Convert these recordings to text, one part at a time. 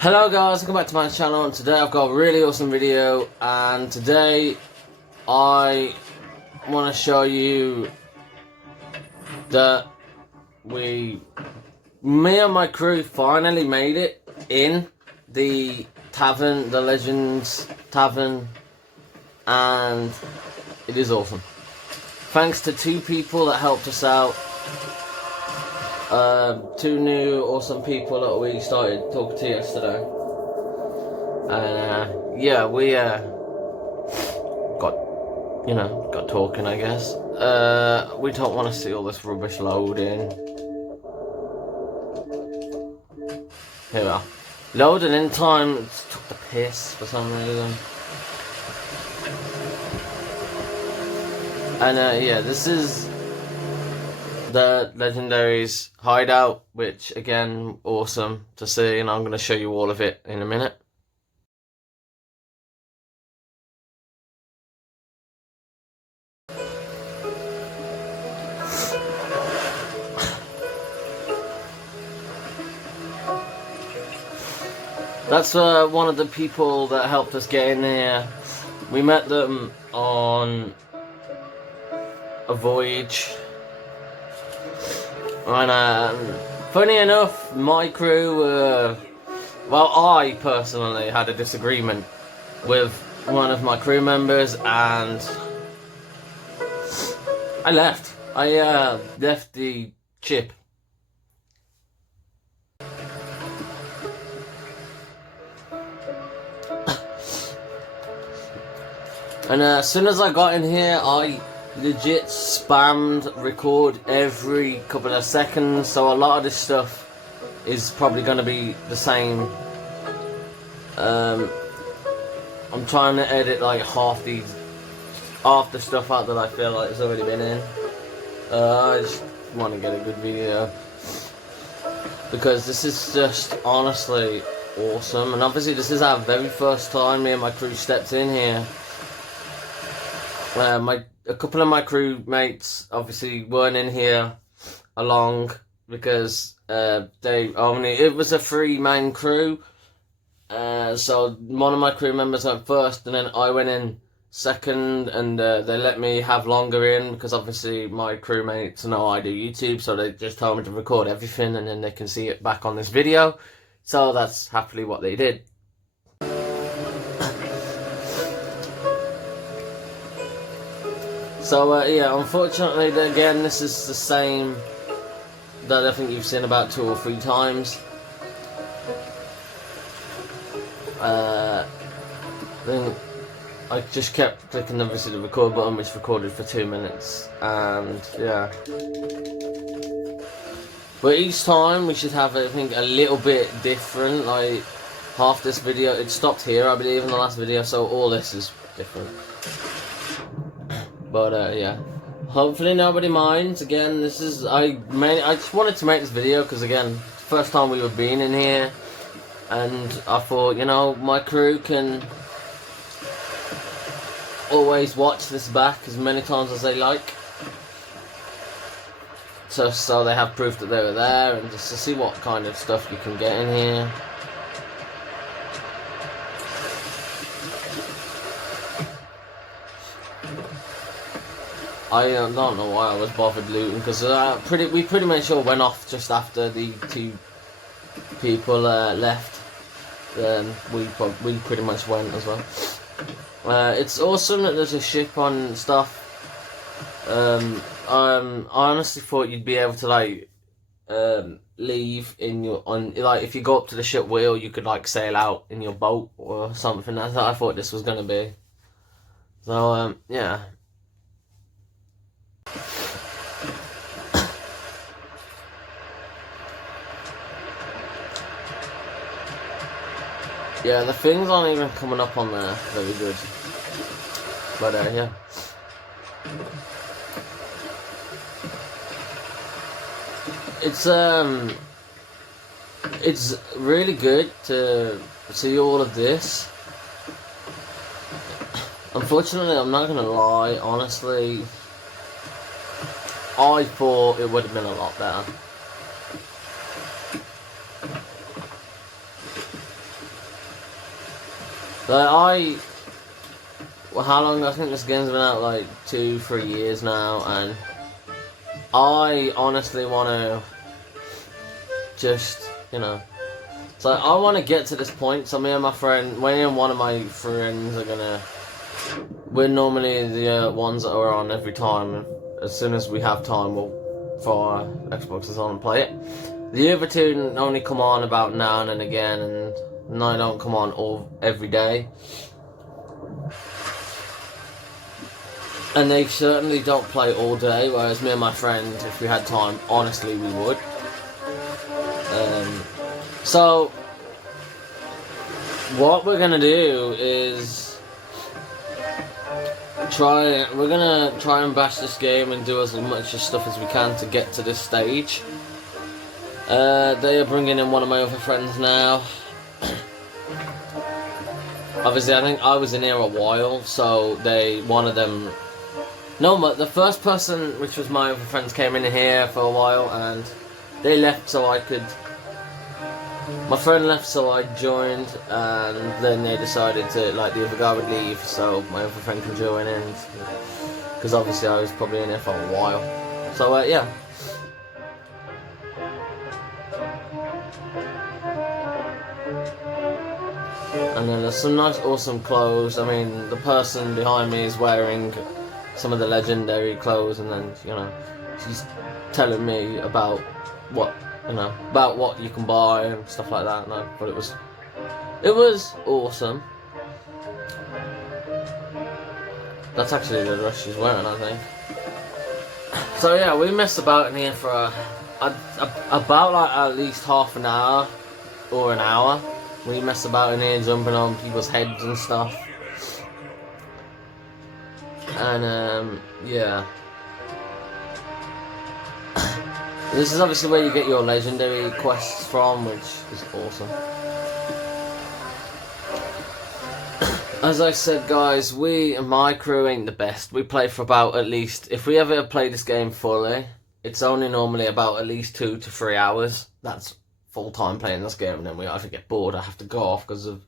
Hello guys, welcome back to my channel, and today I've got a really awesome video, and today I want to show you that me and my crew finally made it in the tavern, the Legends Tavern, and it is awesome. Thanks to two people that helped us out. Two new awesome people that we started talking to yesterday. Yeah, we got talking, I guess. We don't want to see all this rubbish loading. Here we are. Loading in time took the piss for some reason. And yeah, this is the Legendary's hideout, which again, awesome to see, and I'm going to show you all of it in a minute. That's one of the people that helped us get in here. We met them on a voyage. And funny enough, my crew, I personally had a disagreement with one of my crew members, and I left. I left the ship. And as soon as I got in here, I legit spammed record every couple of seconds, so a lot of this stuff is probably going to be the same. I'm trying to edit like half the stuff out that I feel like has already been in. I just want to get a good video, because this is just honestly awesome, and obviously this is our very first time me and my crew stepped in here. A couple of my crew mates obviously weren't in here along because it was a 3-man crew. So one of my crew members went first, and then I went in second, and they let me have longer in because obviously my crewmates know I do YouTube, so they just told me to record everything and then they can see it back on this video. So that's happily what they did. So yeah, unfortunately again this is the same that I think you've seen about 2 or 3 times. Then I just kept clicking obviously the record button, which recorded for 2 minutes, and yeah. But each time we should have, I think, a little bit different. Like half this video, it stopped here I believe in the last video, so all this is different. But yeah, hopefully nobody minds. Again, this is I just wanted to make this video because again, first time we were being in here, and I thought, you know, my crew can always watch this back as many times as they like, so they have proof that they were there, and just to see what kind of stuff you can get in here. I don't know why I was bothered looting, because we pretty much all went off just after the 2 people left. We pretty much went as well. It's awesome that there's a ship on stuff. I honestly thought you'd be able to like leave in your like if you go up to the ship wheel, you could like sail out in your boat or something. That's what I thought this was gonna be. So yeah. Yeah, the things aren't even coming up on there very good. But yeah. It's really good to see all of this. Unfortunately, I'm not gonna lie, honestly, I thought it would have been a lot better. Like well, how long? I think this game's been out like 2-3 years now, and I honestly want to just, you know, so I want to get to this point. So me and one of my friends are gonna. We're normally the ones that are on every time, and as soon as we have time, we'll throw our Xboxes on and play it. The other two only come on about now and again, and they don't come on every day. And they certainly don't play all day, whereas me and my friend, if we had time, honestly, we would. So, what we're gonna do is we're gonna try and bash this game and do as much stuff as we can to get to this stage. They are bringing in one of my other friends now. Obviously, I think I was in here a while, so one of them. No, the first person, which was my other friends, came in here for a while, and they left so I could. My friend left, so I joined, and then they decided to, like, the other guy would leave, so my other friend can join in, because obviously I was probably in here for a while. So, yeah. And then there's some nice, awesome clothes. I mean, the person behind me is wearing some of the legendary clothes, and then, you know, she's telling me about what you can buy and stuff like that. And I thought it was awesome. That's actually the dress she's wearing, I think. So yeah, we messed about in here for about like at least half an hour or an hour. We messed about in here, jumping on people's heads and stuff. And yeah. This is obviously where you get your legendary quests from, which is awesome. As I said, guys, we and my crew ain't the best. We play for about at least, if we ever play this game fully, it's only normally about at least 2 to 3 hours. That's full time playing this game, and then we either get bored, I have to go off because of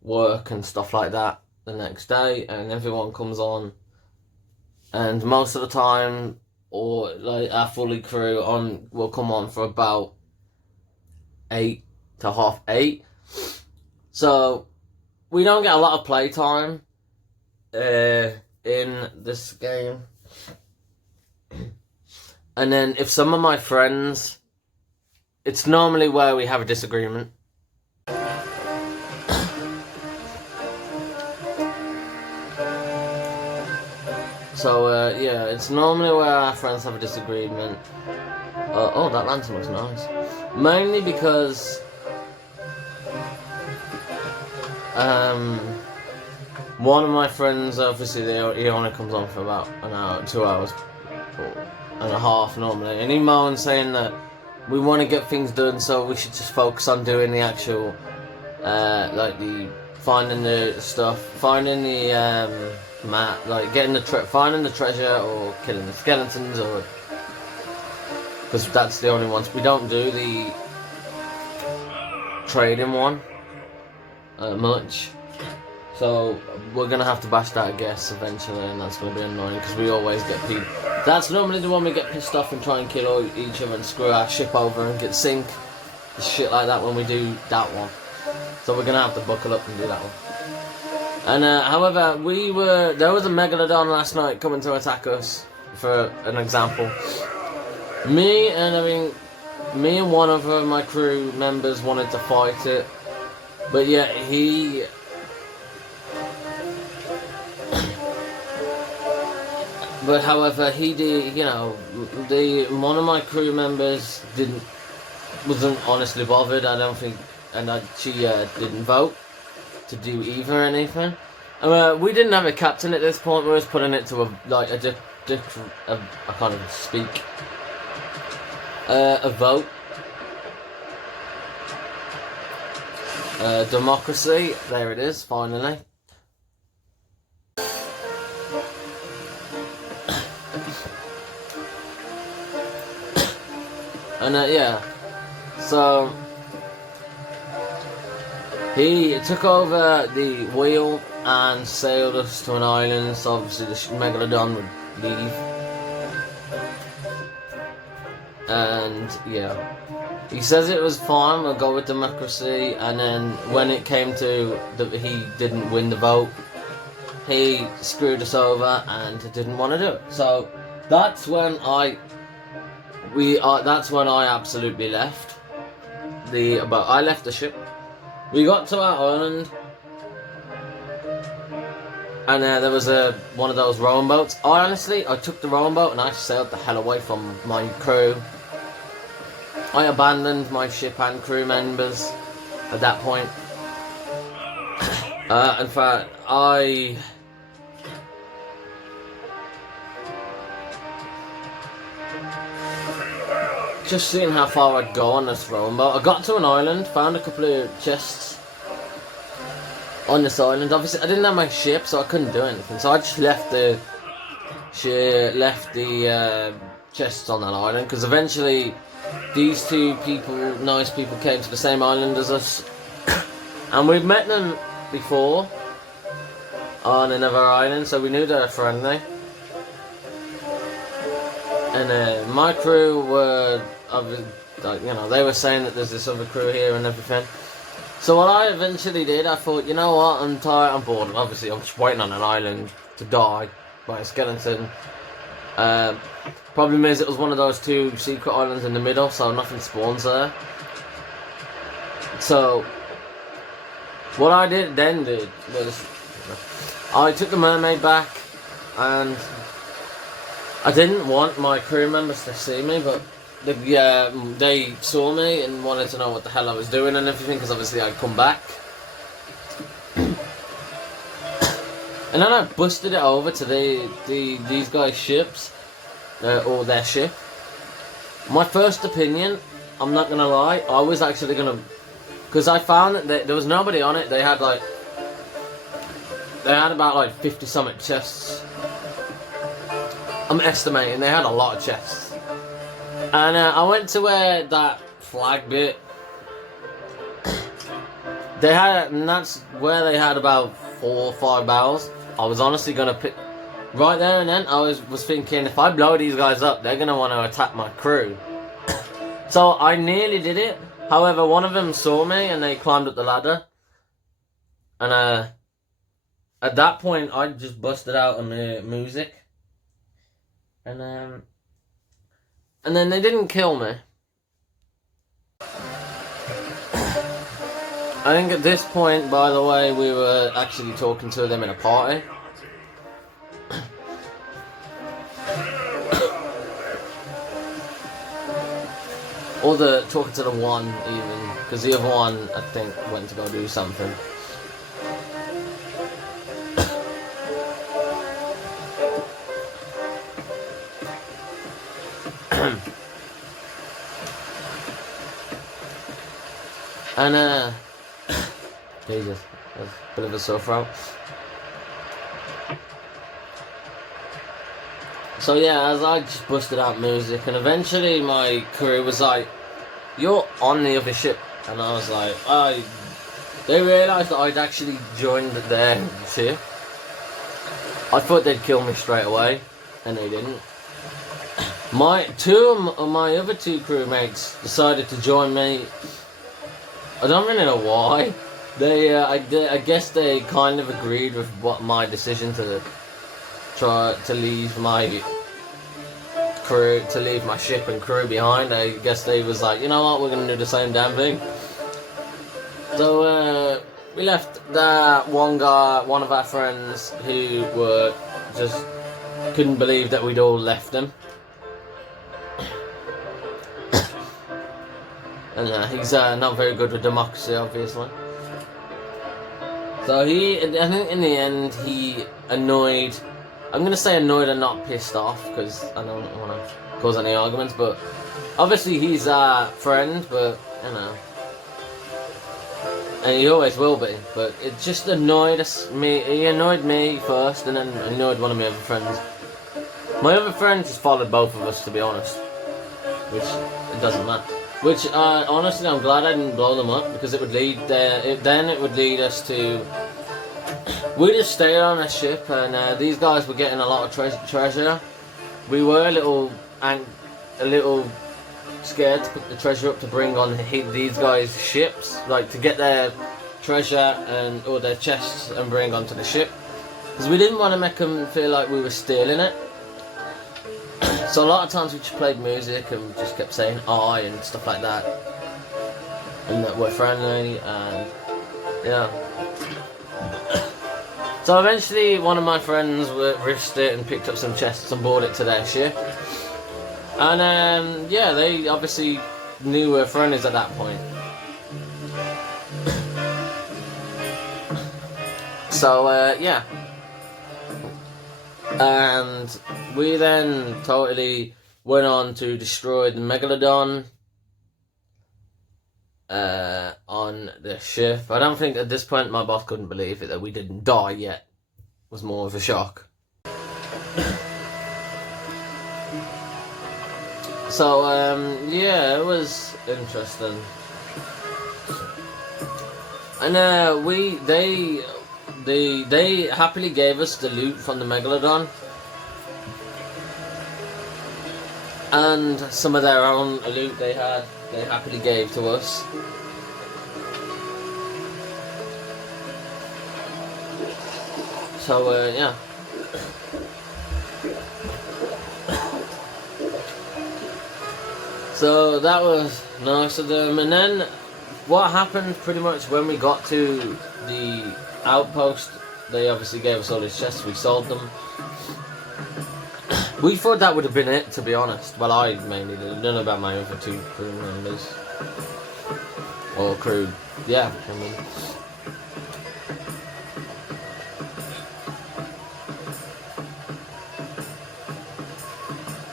work and stuff like that the next day, and everyone comes on. And most of the time, or like our fully crew will come on for about 8 to half 8. So we don't get a lot of play time in this game. And then if some of my friends, it's normally where we have a disagreement. So, yeah, it's normally where our friends have a disagreement. Oh, that lantern looks nice. Mainly because, one of my friends, obviously, he only comes on for about an hour, 2 hours and a half normally. And he moans saying that we want to get things done, so we should just focus on doing the actual, like finding the stuff, finding the, map, like finding the treasure or killing the skeletons, or because that's the only ones we don't do the trading one much. So we're gonna have to bash that, I guess, eventually, and that's gonna be annoying because we always get people. That's normally the one we get pissed off and try and kill each other and screw our ship over and get sink, shit like that when we do that one. So we're gonna have to buckle up and do that one. And however, there was a megalodon last night coming to attack us, for an example. Me and one of my crew members wanted to fight it, but yeah, but however, he did, you know, one of my crew members wasn't honestly bothered, I don't think, and she didn't vote to do either anything. We didn't have a captain at this point. We was putting it to I can't even speak. A vote. Democracy. There it is. Finally. And yeah. So He took over the wheel and sailed us to an island, so obviously the Megalodon would leave. And yeah, he says it was fine, we'll go with democracy, and then when it came to he didn't win the vote, he screwed us over and didn't want to do it. So that's when that's when I absolutely left I left the ship. We got to our island, and there was one of those rowing boats. I took the rowing boat and I sailed the hell away from my crew. I abandoned my ship and crew members at that point. In fact, just seeing how far I'd go on this rowing boat. I got to an island, found a couple of chests on this island. Obviously, I didn't have my ship, so I couldn't do anything. So I just left the chests on that island, because eventually these two nice people, came to the same island as us, and we'd met them before on another island, so we knew they were friendly. And my crew were, they were saying that there's this other crew here and everything. So what I eventually did, I thought, you know what, I'm tired, I'm bored. Obviously, I'm just waiting on an island to die by a skeleton. Problem is, it was one of those two secret islands in the middle, so nothing spawns there. So what I then did was, I took the mermaid back, and I didn't want my crew members to see me, but they saw me and wanted to know what the hell I was doing and everything, because obviously I'd come back. And then I busted it over to these guys' ships, or their ship. My first opinion, I'm not gonna lie, I was actually gonna, because I found that there was nobody on it. They had about like 50 something chests. I'm estimating they had a lot of chests. And I went to where that flag bit, and that's where they had about 4 or 5 barrels. I was honestly gonna pick right there and then. I was thinking, if I blow these guys up, they're gonna want to attack my crew. So I nearly did it. However, one of them saw me and they climbed up the ladder. And at that point, I just busted out on the music. And then they didn't kill me. I think at this point, by the way, we were actually talking to them in a party. Or talking to the one even, because the other one, I think, went to go do something. And Jesus, that's a bit of a sore throat. So yeah, as I just busted out music, and eventually my crew was like, "You're on the other ship," and I was like, they realised that I'd actually joined their ship. I thought they'd kill me straight away, and they didn't. Two of my other two crewmates decided to join me. I don't really know why. I guess they kind of agreed with my decision to try to leave my crew, to leave my ship and crew behind. I guess they was like, you know what, we're gonna do the same damn thing. So we left that one of our friends who were just couldn't believe that we'd all left him. And he's not very good with democracy, obviously. So I think in the end, he annoyed. I'm going to say annoyed and not pissed off, because I don't want to cause any arguments, but obviously he's our friend, but, you know. And he always will be, but it just annoyed me. He annoyed me first, and then annoyed one of my other friends. My other friend just followed both of us, to be honest. Which, it doesn't matter. Which honestly, I'm glad I didn't blow them up, because it would lead then it would lead us to. We just stayed on a ship, and these guys were getting a lot of treasure. We were a little scared to put the treasure up to bring on these guys' ships, like to get their treasure or their chests and bring onto the ship, because we didn't want to make them feel like we were stealing it. So a lot of times we just played music and we just kept saying "I" and stuff like that, and that we're friendly, and yeah. So eventually one of my friends risked it and picked up some chests and brought it to their ship. And yeah, they obviously knew we were friendlies at that point. So yeah. And we then totally went on to destroy the Megalodon on the ship. I don't think at this point my boss couldn't believe it that we didn't die yet. It was more of a shock. So yeah, it was interesting. And they happily gave us the loot from the Megalodon and some of their own loot they happily gave to us. So yeah. So that was nice of them. And then what happened pretty much when we got to the outpost, they obviously gave us all these chests, we sold them. We thought that would have been it, to be honest. Well, I mainly did. I don't know about my other two crew members. Or crew, yeah, I mean.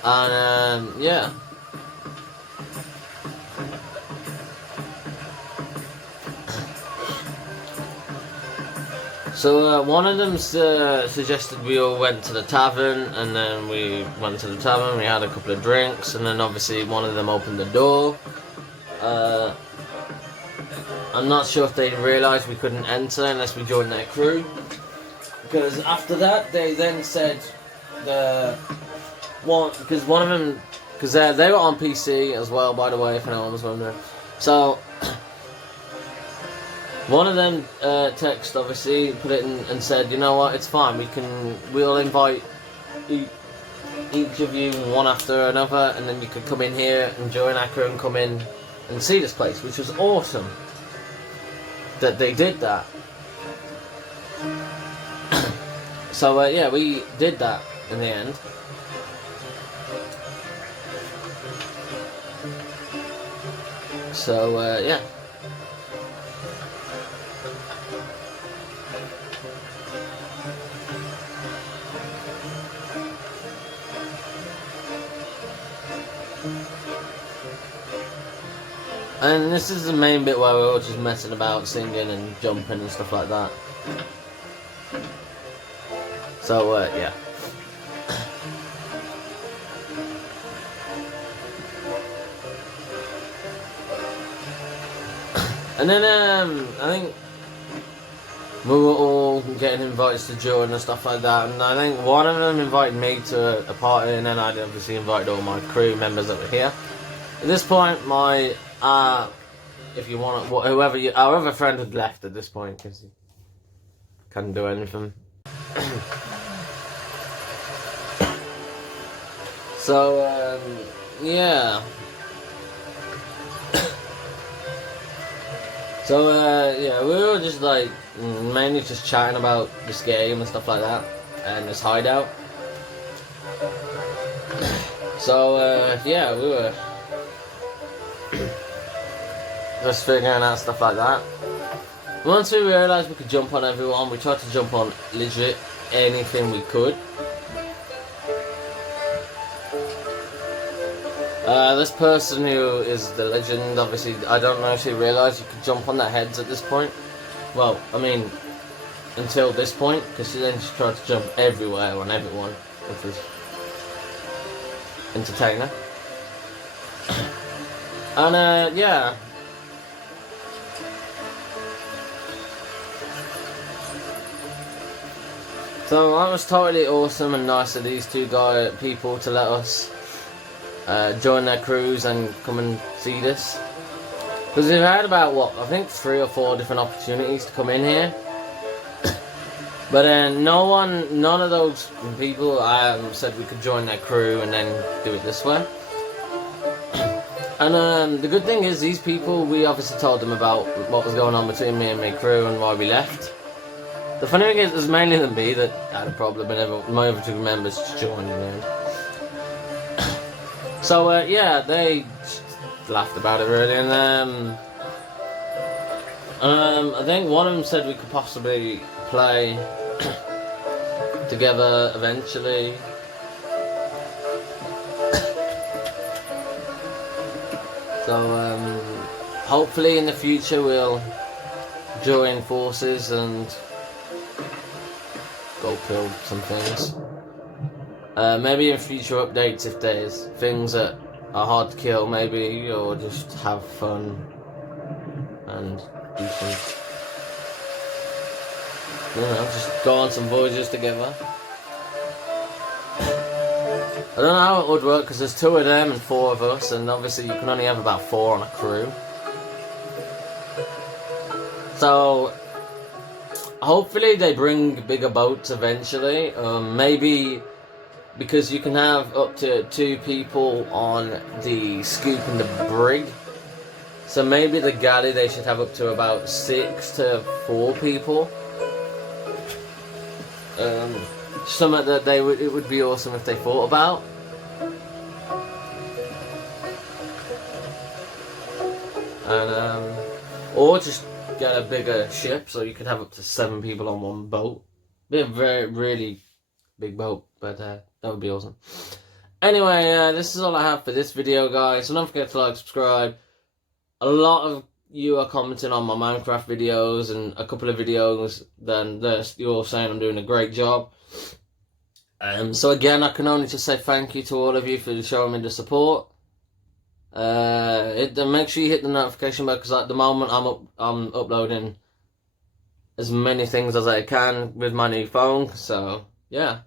And yeah. So one of them suggested we all went to the tavern, and then we went to the tavern, we had a couple of drinks, and then obviously one of them opened the door. I'm not sure if they realised we couldn't enter unless we joined their crew, because after that they then said because one of them, because they were on PC as well, by the way, if anyone was wondering. So one of them text obviously put it in and said, you know what, it's fine, we'll invite each of you one after another, and then you could come in here and join our crew and come in and see this place, which was awesome that they did that. So yeah, we did that in the end. So yeah. And this is the main bit where we're all just messing about, singing and jumping and stuff like that. So yeah. And then I think we were all getting invited to join and stuff like that, and I think one of them invited me to a party, and then I'd obviously invited all my crew members that were here. At this point, my if you want to, our other friend had left at this point because he couldn't do anything. So yeah. So yeah, we were just like mainly just chatting about this game and stuff like that, and this hideout. So yeah, we were just figuring out stuff like that. Once we realised we could jump on everyone, we tried to jump on legit anything we could. This person who is the legend, obviously, I don't know if she realised you could jump on their heads at this point. Well, I mean, until this point, because then she tried to jump everywhere on everyone, which was entertaining. And yeah. So that was totally awesome and nice of these two people to let us join their crews and come and see this. Because we've had about, what, I think 3 or 4 different opportunities to come in here. But none of those people said we could join their crew and then do it this way. And the good thing is, these people, we obviously told them about what was going on between me and my crew and why we left. The funny thing is, it was mainly than me that had a problem, and my other 2 members just joined in the end. So yeah, they just laughed about it really, and I think one of them said we could possibly play together eventually. So hopefully in the future we'll join forces and go kill some things. Maybe in future updates, if there's things that are hard to kill, maybe, or just have fun and do some, you know, just go on some voyages together. I don't know how it would work, because there's 2 of them and 4 of us, and obviously you can only have about 4 on a crew. So hopefully they bring bigger boats eventually. Maybe because you can have up to 2 people on the scoop and the brig. So maybe the galley they should have up to about 6 to 4 people. Something that it would be awesome if they thought about. And or just get a bigger ship so you could have up to 7 people on one boat. Be a really big boat, but that would be awesome. Anyway, this is all I have for this video, guys. So don't forget to like, subscribe. A lot of you are commenting on my Minecraft videos, and a couple of videos then you're all saying I'm doing a great job. So again, I can only just say thank you to all of you for showing me the support. Make sure you hit the notification bell, because at the moment I'm uploading as many things as I can with my new phone. So yeah,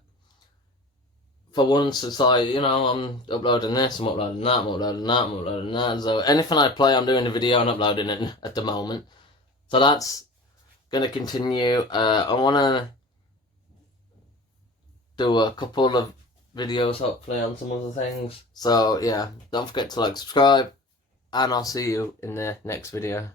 for once it's like, you know, I'm uploading this, I'm uploading that, I'm uploading that, I'm uploading that. So anything I play, I'm doing a video and uploading it at the moment. So that's gonna continue. I wanna do a couple of videos hopefully on some other things. So yeah, don't forget to like, subscribe, and I'll see you in the next video.